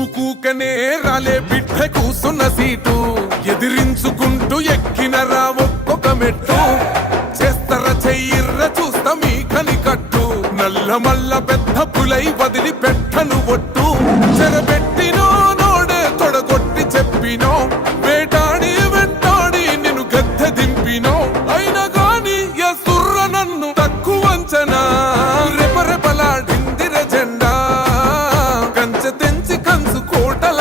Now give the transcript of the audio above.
ఊకూకనే రాలే బిడ్డ కూసున్న సీటు ఎదిరించుకుంటూ ఎక్కినరా ఒక్కొక్క మెట్టు చేస్తర చెయ్యిర్ర చూస్తా మీ కనికట్టు నల్ల మల్ల పెద్ద పులై వదిలి పెట్టను ఒట్టు చెరబెట్టినో నోడే తొడగొట్టి చెప్పినో వేటాడి వెంటాడి నిన్ను గద్దె దింపినో అయినా గాని ఎసుర్ర నన్ను తక్కువంచనా రెపరెపలాడిందిర జెండా కంచె తెంచి కంచు కోటల